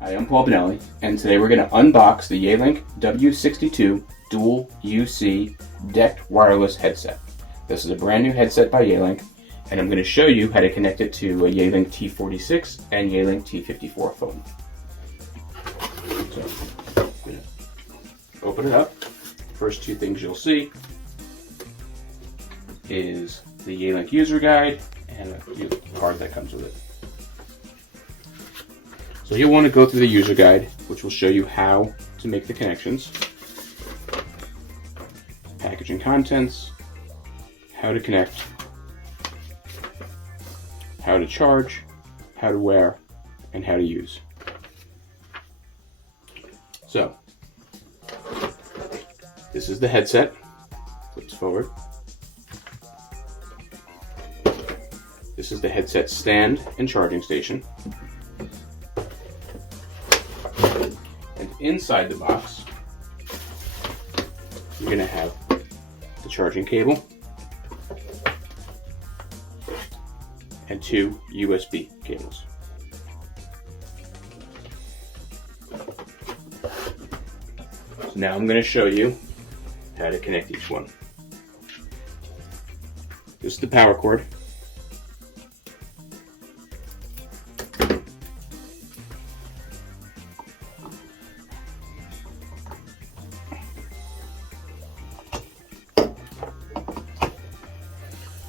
Hi, I'm Paul Benelli, and today we're going to unbox the Yealink WH62 Dual UC Decked Wireless Headset. This is a brand new headset by Yealink, and I'm going to show you how to connect it to a Yealink T46 and Yealink T54 phone. So, I'm going to open it up. First two things you'll see is the Yealink user guide and a card that comes with it. So you'll want to go through the user guide, which will show you how to make the connections, packaging contents, how to connect, how to charge, how to wear, and how to use. So, this is the headset. Flips forward. This is the headset stand and charging station. And inside the box, you're going to have the charging cable and two USB cables. So now I'm going to show you how to connect each one. This is the power cord.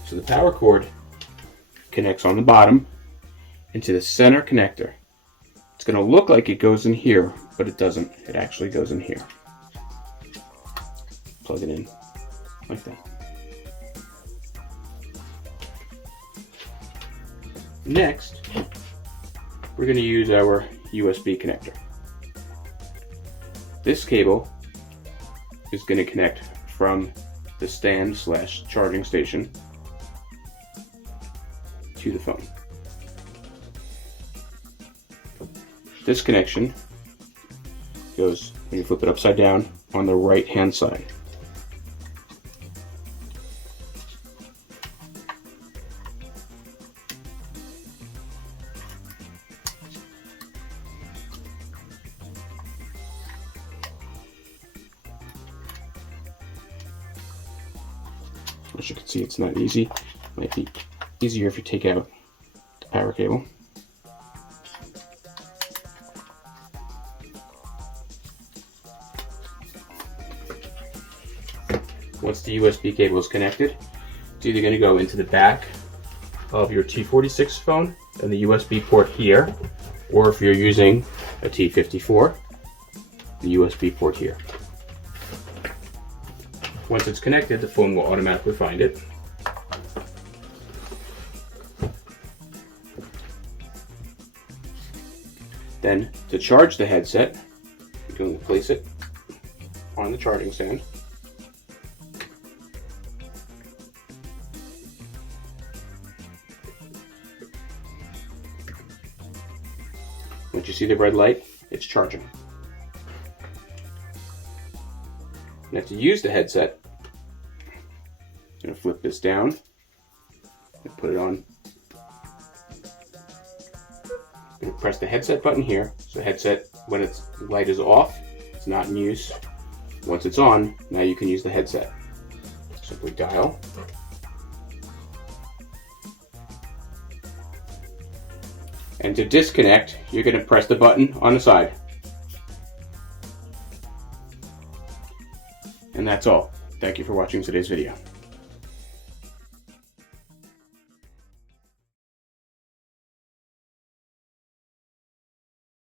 So the power cord connects on the bottom into the center connector. It's going to look like it goes in here, but it doesn't. It actually goes in here. Plug it in like that. Next, we're going to use our USB connector. This cable is going to connect from the stand / charging station to the phone. This connection goes, when you flip it upside down, on the right hand side. As you can see, it's not easy. Might be easier if you take out the power cable. Once the USB cable is connected, it's either going to go into the back of your T46 phone and the USB port here, or if you're using a T54, the USB port here. Once it's connected, the phone will automatically find it. Then, to charge the headset, you're going to place it on the charging stand. Once you see the red light, it's charging. Now to use the headset, I'm going to flip this down and put it on. I'm going to press the headset button here. So headset, when its light is off, it's not in use. Once it's on, now you can use the headset. Simply dial. And to disconnect, you're going to press the button on the side. And that's all. Thank you for watching today's video.